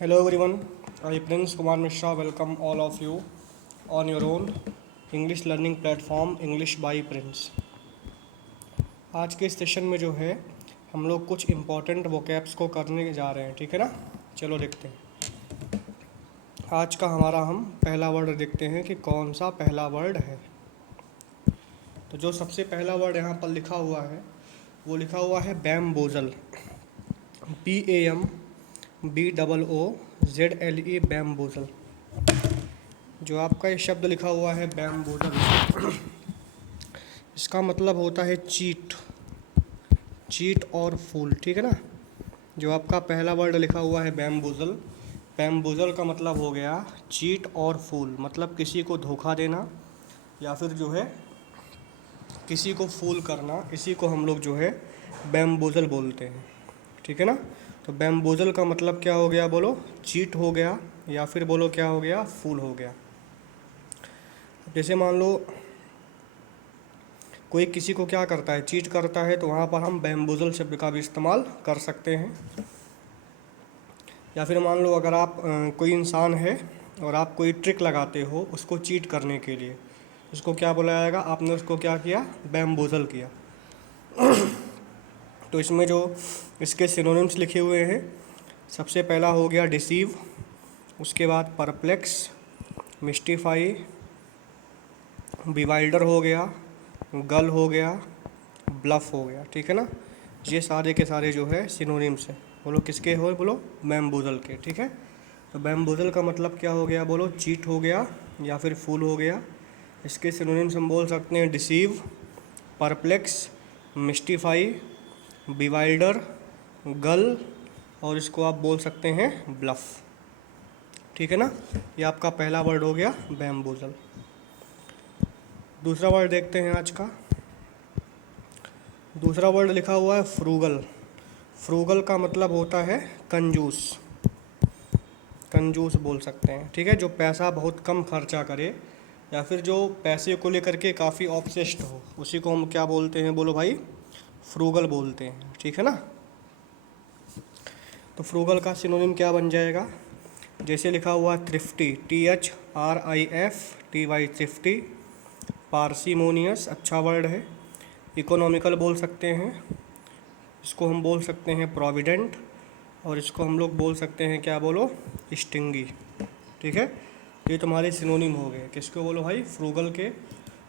Hello everyone, I Prince Kumar Mishra welcome all of you on your own English learning platform English by Prince। आज के इस session में जो है हम लोग कुछ इम्पोर्टेंट वोकैब्स को करने जा रहे हैं, ठीक है ना। चलो देखते हैं। आज का हमारा हम पहला वर्ड देखते हैं कि कौन सा पहला वर्ड है। तो जो सबसे पहला वर्ड यहाँ पर लिखा हुआ है वो लिखा हुआ है बैम्बोजल। BAMBOOZLE बैम्बोजल। जो आपका ये शब्द लिखा हुआ है बैम्बोजल, इसका मतलब होता है चीट, चीट और फूल, ठीक है ना। जो आपका पहला वर्ड लिखा हुआ है बैम्बोजल, बैम्बोजल का मतलब हो गया चीट और फूल, मतलब किसी को धोखा देना या फिर जो है किसी को फूल करना, इसी को हम लोग जो है बैम्बोजल बोलते हैं, ठीक है ना। तो बैम्बोजल का मतलब क्या हो गया बोलो, चीट हो गया या फिर बोलो क्या हो गया, फूल हो गया। जैसे मान लो कोई किसी को क्या करता है, चीट करता है, तो वहाँ पर हम बैम्बोजल शब्द का भी इस्तेमाल कर सकते हैं। या फिर मान लो अगर आप कोई इंसान है और आप कोई ट्रिक लगाते हो उसको चीट करने के लिए, उसको क्या बोला जाएगा, आपने उसको क्या किया, बैम्बोजल किया। तो इसमें जो इसके सिनोनिम्स लिखे हुए हैं, सबसे पहला हो गया डिसीव, उसके बाद परप्लेक्स, मिस्टिफाई, बिवाइल्डर हो गया, गल हो गया, ब्लफ हो गया, ठीक है ना। ये सारे के सारे जो है सिनोनिम्स हैं। बोलो किसके हो, बोलो बैम्बोजल के, ठीक है। तो बैम्बोजल का मतलब क्या हो गया, बोलो चीट हो गया या फिर फूल हो गया। इसके सिनोनिम्स हम बोल सकते हैं डिसीव, परप्लेक्स, मिस्टिफाई, बिवाइल्डर, गल, और इसको आप बोल सकते हैं ब्लफ, ठीक है ना। ये आपका पहला वर्ड हो गया बैम्बोजल। दूसरा वर्ड देखते हैं आज का। दूसरा वर्ड लिखा हुआ है फ्रूगल। फ्रूगल का मतलब होता है कंजूस, कंजूस बोल सकते हैं, ठीक है। जो पैसा बहुत कम खर्चा करे या फिर जो पैसे को लेकर के काफ़ी ऑब्सेस्ड हो, उसी को हम क्या बोलते हैं, बोलो भाई फ्रूगल बोलते हैं, ठीक है ना। तो फ्रूगल का सिनोनिम क्या बन जाएगा, जैसे लिखा हुआ थ्रिफ्टी, THRIFTY, थ्रिफ्टी। पार्सीमोनियस, अच्छा वर्ड है। इकोनॉमिकल बोल सकते हैं, इसको हम बोल सकते हैं प्रोविडेंट, और इसको हम लोग बोल सकते हैं क्या, बोलो स्टिंगी, ठीक है। ये तुम्हारे सिनोनिम हो गए, किसको बोलो भाई, फ्रूगल के।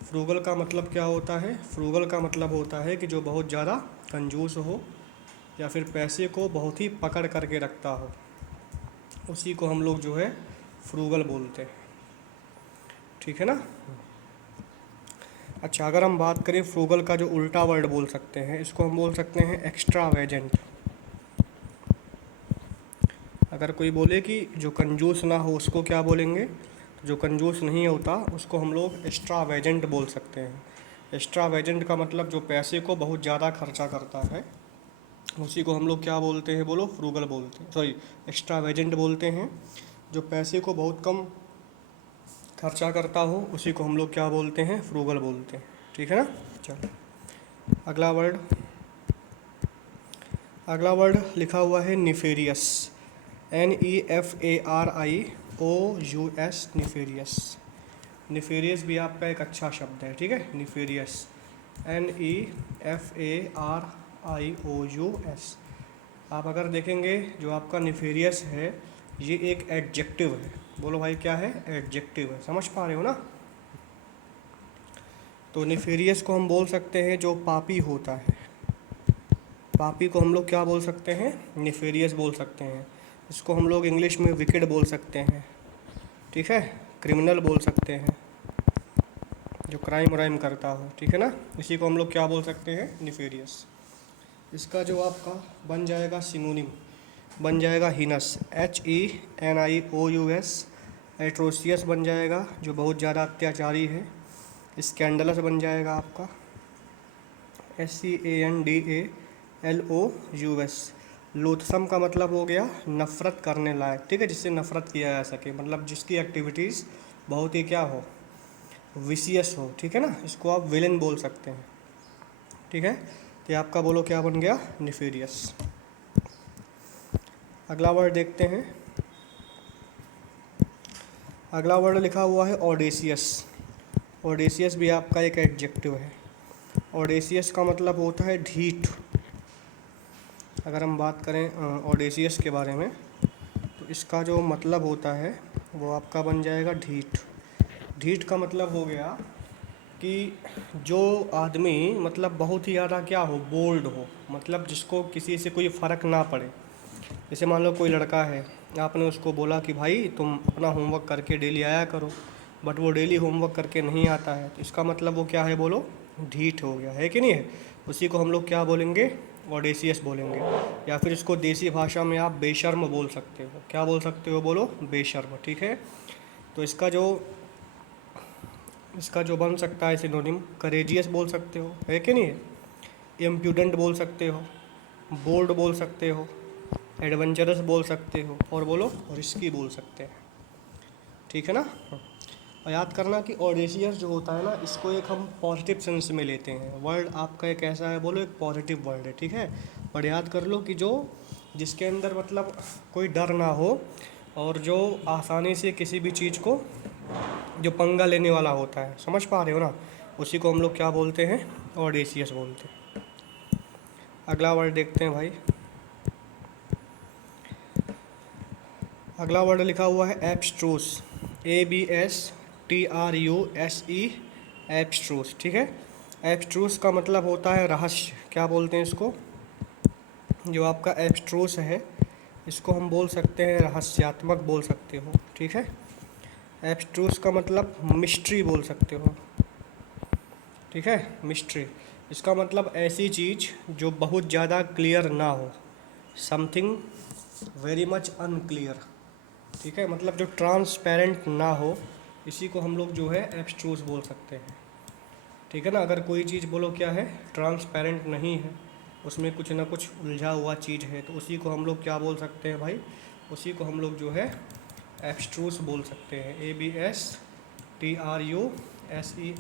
फ्रूगल का मतलब क्या होता है, फ्रूगल का मतलब होता है कि जो बहुत ज़्यादा कंजूस हो या फिर पैसे को बहुत ही पकड़ करके रखता हो, उसी को हम लोग जो है फ्रूगल बोलते हैं, ठीक है ना। अच्छा, अगर हम बात करें फ्रूगल का जो उल्टा वर्ड बोल सकते हैं, इसको हम बोल सकते हैं एक्स्ट्रावेजेंट। अगर कोई बोले कि जो कंजूस ना हो उसको क्या बोलेंगे, तो जो कंजूस नहीं होता उसको हम लोग एक्स्ट्रावेजेंट बोल सकते हैं। एक्स्ट्रावेजेंट का मतलब जो पैसे को बहुत ज़्यादा खर्चा करता है, उसी को हम लोग क्या बोलते हैं, बोलो फ्रूगल बोलते हैं, सॉरी एक्स्ट्रावेजेंट बोलते हैं। जो पैसे को बहुत कम खर्चा करता हो उसी को हम लोग क्या बोलते हैं, फ्रूगल बोलते हैं, ठीक है ना। चलो अगला वर्ड, अगला वर्ड लिखा हुआ है निफेरियस, NEFARIOUS, निफेरियस। निफेरियस भी आपका एक अच्छा शब्द है, ठीक है, निफेरियस, NEFARIOUS। आप अगर देखेंगे जो आपका निफेरियस है ये एक एडजेक्टिव है, बोलो भाई क्या है, एडजेक्टिव है, समझ पा रहे हो ना। तो निफेरियस को हम बोल सकते हैं जो पापी होता है, पापी को हम लोग क्या बोल सकते हैं, निफेरियस बोल सकते हैं। इसको हम लोग इंग्लिश में विकेड बोल सकते हैं, ठीक है, क्रिमिनल बोल सकते हैं, जो क्राइम व्राइम करता हो, ठीक है ना। इसी को हम लोग क्या बोल सकते हैं, निफेरियस। इसका जो आपका बन जाएगा सिनोनिम, बन जाएगा हीनस, HENIOUS। एट्रोसियस बन जाएगा जो बहुत ज़्यादा अत्याचारी है। स्कैंडलस बन जाएगा आपका SCANDALOUS। लोथसम का मतलब हो गया नफ़रत करने लायक, ठीक है, जिससे नफ़रत किया जा सके, मतलब जिसकी एक्टिविटीज़ बहुत ही क्या हो, विशियस हो, ठीक है ना। इसको आप विलेन बोल सकते हैं, ठीक है। तो ये आपका बोलो क्या बन गया, निफेरियस। अगला वर्ड देखते हैं, अगला वर्ड लिखा हुआ है ऑडेसियस। ऑडेसियस भी आपका एक एडजेक्टिव है। ऑडेसियस का मतलब होता है ढीठ। अगर हम बात करें ऑडेसियस के बारे में, तो इसका जो मतलब होता है वो आपका बन जाएगा ढीठ। ढीठ का मतलब हो गया कि जो आदमी मतलब बहुत ही ज़्यादा क्या हो, बोल्ड हो, मतलब जिसको किसी से कोई फ़र्क ना पड़े। जैसे मान लो कोई लड़का है, आपने उसको बोला कि भाई तुम अपना होमवर्क करके डेली आया करो, बट वो डेली होमवर्क करके नहीं आता है, तो इसका मतलब वो क्या है, बोलो, ढीठ हो गया है कि नहीं है। उसी को हम लोग क्या बोलेंगे, ऑडेसियस बोलेंगे। या फिर इसको देसी भाषा में आप बेशर्म बोल सकते हो। क्या बोल सकते हो, बोलो, बेशर्म। ठीक है। तो इसका जो बन सकता है सिनोनिम, करेजियस बोल सकते हो, है कि नहीं है। इम्प्यूडेंट बोल सकते हो, बोल्ड बोल सकते हो, एडवेंचरस बोल सकते हो, और बोलो रिस्की बोल सकते हैं। ठीक है ना। और याद करना कि ऑडेसियस जो होता है ना, इसको एक हम पॉजिटिव सेंस में लेते हैं। वर्ड आपका एक ऐसा है, बोलो, एक पॉजिटिव वर्ड है। ठीक है। और याद कर लो कि जिसके अंदर मतलब कोई डर ना हो, और जो आसानी से किसी भी चीज़ को जो पंगा लेने वाला होता है, समझ पा रहे हो ना, उसी को हम लोग क्या बोलते हैं, ऑडेसियस बोलते हैं। अगला वर्ड देखते हैं भाई। अगला वर्ड लिखा हुआ है एब्स्ट्रूस। ABSTRUSE, abstruse. ठीक है। एब्स्ट्रूस का मतलब होता है रहस्य। क्या बोलते हैं इसको, जो आपका एब्स्ट्रूस है, इसको हम बोल सकते हैं रहस्यात्मक बोल सकते हो। ठीक है। एब्स्ट्रूस का मतलब मिस्ट्री बोल सकते हो। ठीक है, मिस्ट्री। इसका मतलब ऐसी चीज़ जो बहुत ज़्यादा क्लियर ना हो, समथिंग वेरी मच अनक्लियर। ठीक है, मतलब जो ट्रांसपेरेंट ना हो, इसी को हम लोग जो है एब्स्ट्रूस बोल सकते हैं। ठीक है ना। अगर कोई चीज़ बोलो क्या है, ट्रांसपेरेंट नहीं है, उसमें कुछ ना कुछ उलझा हुआ चीज़ है, तो उसी को हम लोग क्या बोल सकते हैं भाई, उसी को हम लोग जो है एब्स्ट्रूस बोल सकते हैं। ABSTRUSE,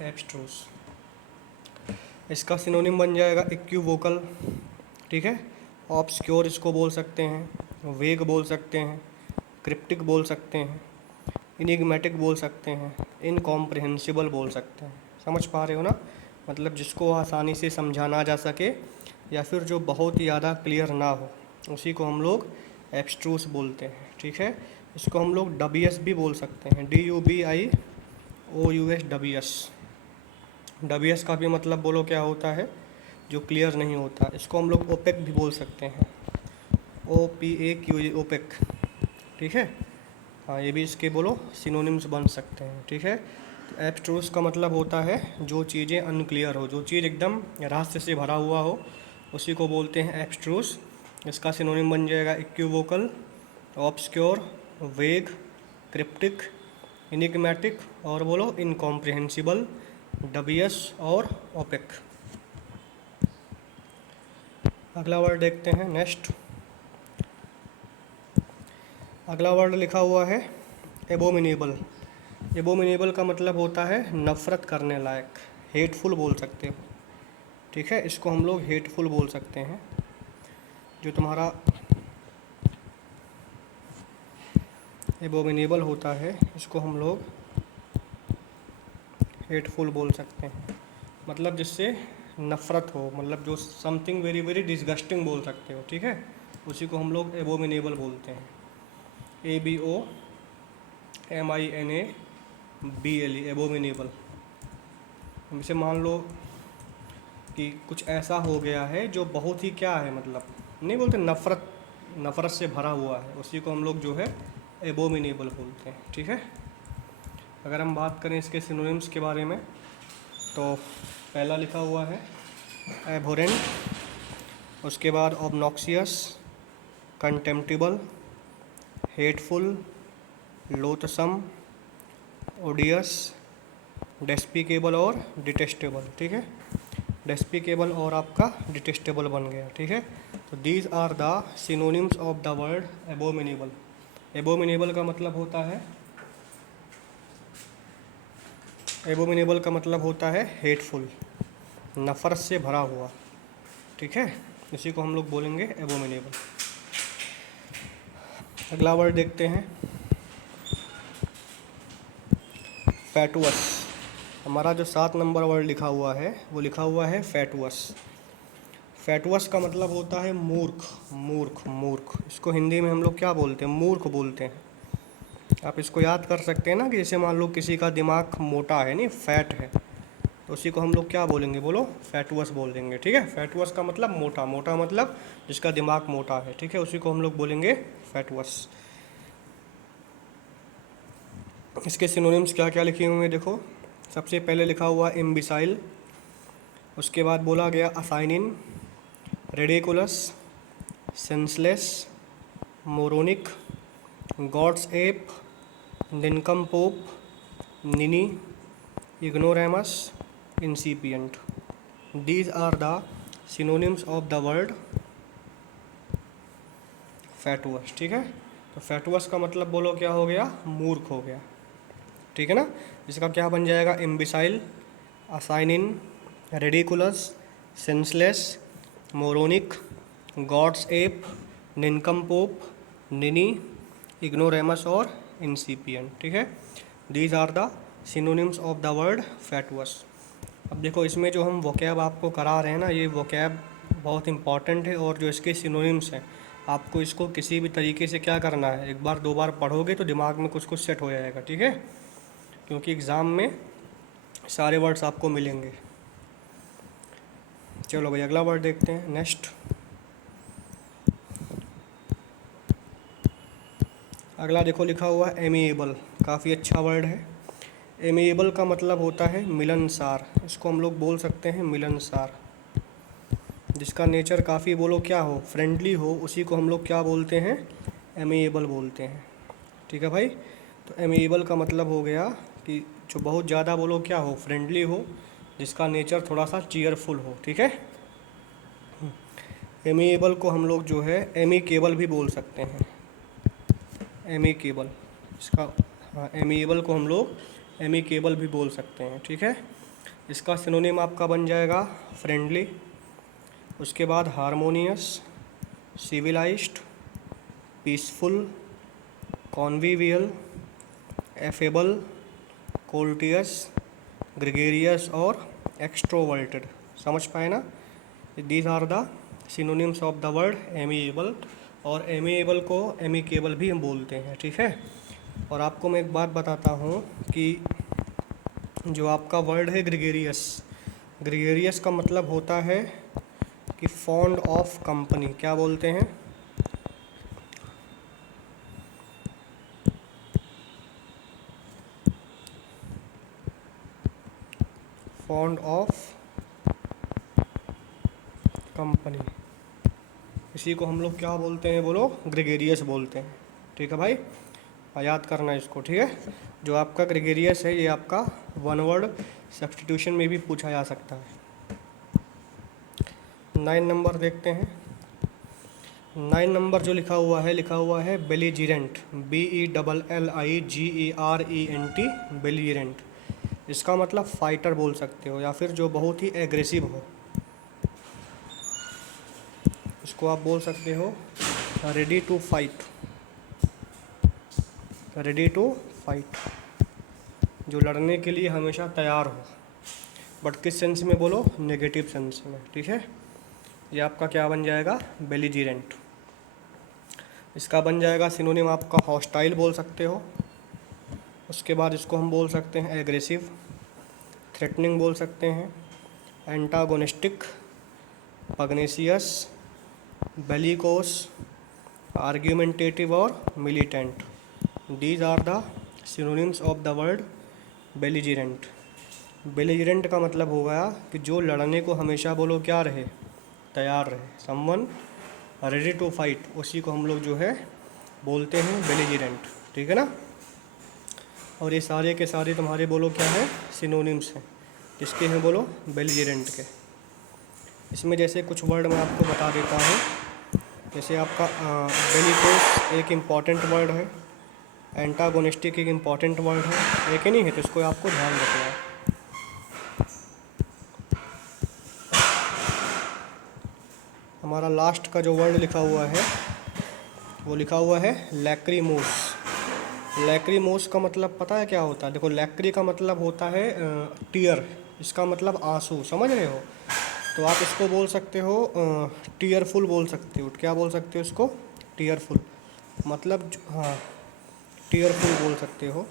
abstruse. इसका सिनोनिम बन जाएगा इक्विवोकल। ठीक है। ऑब्सक्योर इसको बोल सकते हैं, वेग बोल सकते हैं, क्रिप्टिक बोल सकते हैं, इनिग्मेटिक बोल सकते हैं, इनकॉम्प्रिहेंसिबल बोल सकते हैं। समझ पा रहे हो ना। मतलब जिसको आसानी से समझा ना जा सके, या फिर जो बहुत ही ज़्यादा क्लियर ना हो, उसी को हम लोग एब्स्ट्रूस बोलते हैं। ठीक है। इसको हम लोग डबियस भी बोल सकते हैं, DUBIOUS, डबियस। डबियस का भी मतलब बोलो क्या होता है, जो क्लियर नहीं होता। इसको हम लोग ओपेक भी बोल सकते हैं, OPAQ, ओपेक। ठीक है। हाँ, ये भी इसके बोलो सिनोनिम्स बन सकते हैं। ठीक है। तो एब्स्ट्रूस का मतलब होता है जो चीज़ें अनक्लियर हो, जो चीज़ एकदम रहस्य से भरा हुआ हो, उसी को बोलते हैं एब्स्ट्रूस। इसका सिनोनिम बन जाएगा इक्विवोकल, ऑब्सक्योर, वेग, क्रिप्टिक, इनिग्मेटिक, और बोलो इनकॉम्प्रिहेंसिबल, डबियस और ओपेक। अगला वर्ड देखते हैं नेक्स्ट। अगला वर्ड लिखा हुआ है एबोमिनेबल। एबोमिनेबल का मतलब होता है नफ़रत करने लायक, हेटफुल बोल सकते हो। ठीक है। इसको हम लोग हेटफुल बोल सकते हैं। जो तुम्हारा एबोमिनेबल होता है, इसको हम लोग हेटफुल बोल सकते हैं। मतलब जिससे नफ़रत हो, मतलब जो समथिंग वेरी वेरी डिस्गस्टिंग बोल सकते हो। ठीक है। उसी को हम लोग एबोमिनेबल बोलते हैं। ABOMINABLE, abominable. जैसे मान लो कि कुछ ऐसा हो गया है जो बहुत ही क्या है, मतलब नहीं बोलते नफ़रत से भरा हुआ है, उसी को हम लोग जो है एबोमिनेबल बोलते हैं। ठीक है। अगर हम बात करें इसके सिनोनिम्स के बारे में, तो पहला लिखा हुआ है एबोरेंट, उसके बाद ऑब्नॉक्सियस, कंटेम्प्टिबल, हेटफुल, लोथसम, ओडियस, डेस्पिकेबल और डिटेस्टेबल। ठीक है। डेस्पिकेबल और आपका डिटेस्टेबल बन गया। ठीक है। तो these are the synonyms of the word abominable. Abominable का मतलब होता है, एबोमिनेबल का मतलब होता है हेटफुल, नफ़रत से भरा हुआ। ठीक है। इसी को हम लोग बोलेंगे एबोमिनेबल। अगला वर्ड देखते हैं। फैटुअस। हमारा जो 7 नंबर वर्ड लिखा हुआ है वो लिखा हुआ है फैटुअस। फैटुअस का मतलब होता है मूर्ख, मूर्ख, मूर्ख। इसको हिंदी में हम लोग क्या बोलते हैं? मूर्ख बोलते हैं। आप इसको याद कर सकते हैं ना कि जैसे मान लो किसी का दिमाग मोटा है, नहीं फैट है, तो उसी को हम लोग क्या बोलेंगे? बोलो, फैटुअस बोल देंगे। ठीक है, फैटुअस का मतलब मोटा, मोटा मतलब जिसका दिमाग मोटा है। ठीक है, उसी को हम लोग बोलेंगे फैटुअस। इसके सिनोनिम्स क्या क्या लिखे हुए हैं देखो। सबसे पहले लिखा हुआ इम्बिसाइल, उसके बाद बोला गया asinine, ridiculous, senseless, moronic, god's ape, nincompoop, ninny, ignoramus, incipient. These are the synonyms of the word fatuous। ठीक है, तो fatuous का मतलब बोलो क्या हो गया? मूर्ख हो गया। ठीक है ना, इसका क्या बन जाएगा? Imbecile, asinine, ridiculous, senseless, moronic, god's ape, nincompoop, ninny, ignoramus और इंसिपियंट। ठीक है, these are the synonyms of the word fatuous. अब देखो, इसमें जो हम वोकैब आपको करा रहे हैं ना, ये वोकैब बहुत इंपॉर्टेंट है, और जो इसके सिनोनिम्स हैं आपको इसको किसी भी तरीके से क्या करना है, एक बार 2 बार पढ़ोगे तो दिमाग में कुछ कुछ सेट हो जाएगा। ठीक है, क्योंकि एग्ज़ाम में सारे वर्ड्स आपको मिलेंगे। चलो भाई, अगला वर्ड देखते हैं। नेक्स्ट, अगला देखो लिखा हुआ है एमिएबल। काफ़ी अच्छा वर्ड है। एमिएबल का मतलब होता है मिलनसार। इसको हम लोग बोल सकते हैं मिलनसार। जिसका नेचर काफ़ी बोलो क्या हो, फ्रेंडली हो, उसी को हम लोग क्या बोलते हैं? एमिएबल बोलते हैं। ठीक है भाई, तो एमिएबल का मतलब हो गया कि जो बहुत ज़्यादा बोलो क्या हो, फ्रेंडली हो, जिसका नेचर थोड़ा सा चीयरफुल हो। ठीक है, एमिएबल को हम लोग जो है एमिकेबल भी बोल सकते हैं। एमिकेबल, इसका, हाँ, एमिएबल को हम लोग एमिकेबल भी बोल सकते हैं। ठीक है, इसका सिनोनिम आपका बन जाएगा फ्रेंडली, उसके बाद harmonious, civilised, peaceful, convivial, affable, courteous, gregarious और एक्सट्रोवर्टेड। समझ पाए ना? These are the synonyms of the word amiable, और एमिएबल को एमिकेबल भी हम बोलते हैं। ठीक है, और आपको मैं एक बात बताता हूँ कि जो आपका वर्ड है ग्रेगेरियस, ग्रेगेरियस का मतलब होता है कि फॉन्ड ऑफ कंपनी। क्या बोलते हैं? Fond of company. इसी को हम लोग क्या बोलते हैं? बोलो, ग्रेगेरियस बोलते हैं। ठीक है भाई, याद करना इसको। ठीक है, जो आपका ग्रेगेरियस है ये आपका 1 वर्ड सब्स्टिट्यूशन में भी पूछा जा सकता है। 9 नंबर देखते हैं। 9 नंबर जो लिखा हुआ है बेलीजिरेंट, BELLIGERENT, बेलीजिरेंट। इसका मतलब फाइटर बोल सकते हो, या फिर जो बहुत ही एग्रेसिव हो, इसको आप बोल सकते हो ready to fight. Ready to fight, जो लड़ने के लिए हमेशा तैयार हो। बट किस सेंस में? बोलो, नेगेटिव सेंस में। ठीक है, ये आपका क्या बन जाएगा? बेलीजिरेंट। इसका बन जाएगा सिनोनिम आपका हॉस्टाइल बोल सकते हो। उसके बाद इसको हम बोल सकते हैं एग्रेसिव, थ्रेटनिंग बोल सकते हैं, एंटागोनिस्टिक, पग्नेसियस, बेलिकोस, आर्ग्यूमेंटेटिव और militant. These are the synonyms of the word belligerent. Belligerent का मतलब होगा कि जो लड़ने को हमेशा बोलो क्या रहे, तैयार रहे। समवन रेडी टू फाइट, उसी को हम लोग जो है बोलते हैं बेलीजिरेंट। ठीक है ना, और ये सारे के सारे तुम्हारे बोलो क्या है? सिनोनिम्स हैं। किसके हैं? बोलो, बेलीजिरेंट के। इसमें जैसे कुछ वर्ड मैं आपको बता देता हूँ। जैसे आपका बेलिकोस एक इम्पॉर्टेंट वर्ड है, एंटागोनिस्टिक एक इम्पॉर्टेंट वर्ड है, एक ही नहीं है, तो इसको आपको ध्यान रखना है। हमारा लास्ट का जो वर्ड लिखा हुआ है वो लिखा हुआ है लैक्रीमोस। लैक्रीमोस का मतलब पता है क्या होता है? देखो, लैक्री का मतलब होता है टीयर, इसका मतलब आंसू, समझ रहे हो? तो आप इसको बोल सकते हो टीयरफुल बोल सकते हो। क्या बोल सकते हो इसको? टीयरफुल। मतलब हाँ, टीयरफुल बोल सकते हो।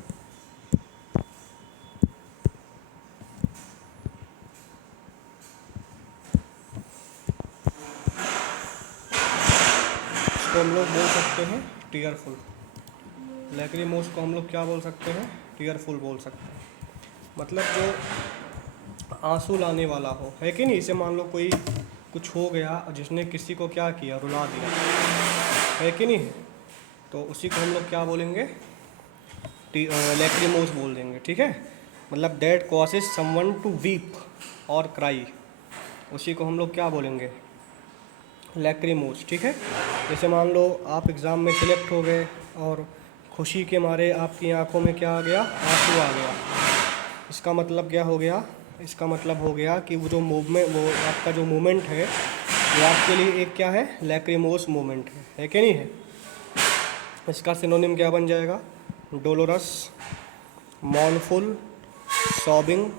इसको हम लोग बोल सकते हैं टीयरफुल। लैक्रीमोस को हम लोग क्या बोल सकते हैं? टीयरफुल बोल सकते हैं। मतलब जो आंसू लाने वाला हो, है कि नहीं? इसे मान लो कोई कुछ हो गया जिसने किसी को क्या किया, रुला दिया, है कि नहीं? तो उसी को हम लोग क्या बोलेंगे? लैक्रीमोस बोल देंगे, ठीक है? मतलब that causes someone to weep और क्राई, उसी को हम लोग क्या बोलेंगे? लैक्रीमोस, ठीक है? जैसे मान लो आप एग्ज़ाम में सिलेक्ट हो गए और खुशी के मारे आपकी आंखों में क्या आ गया? आंसू आ गया। इसका मतलब क्या हो गया? इसका मतलब हो गया कि वो जो मूवमेंट, वो आपका जो मूवमेंट है, वो आपके लिए एक क्या है? लैक्रीमोस मूवमेंट है कि नहीं है? इसका सिनोनिम क्या बन जाएगा? Dolorous, mournful, sobbing,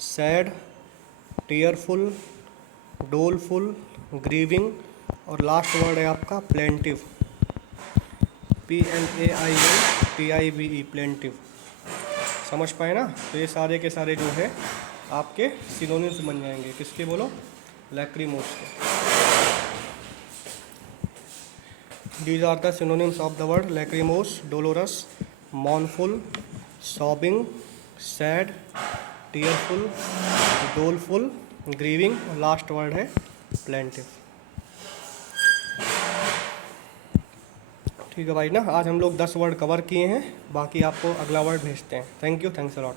sad, tearful, doleful, grieving, और लास्ट वर्ड है आपका प्लेंटिव, PLAINTIVE, प्लेंटिव। समझ पाए ना? तो ये सारे के सारे जो है आपके सिनोनिम्स बन जाएंगे। किसके बोलो? लैक्रीमोस के। These are the synonyms of the word lachrymose: dolorous, mournful, sobbing, sad, tearful, doleful, grieving, और लास्ट वर्ड है प्लेंटिव। ठीक है भाई ना, आज हम लोग 10 वर्ड कवर किए हैं, बाकी आपको अगला वर्ड भेजते हैं। Thank you, thanks a lot.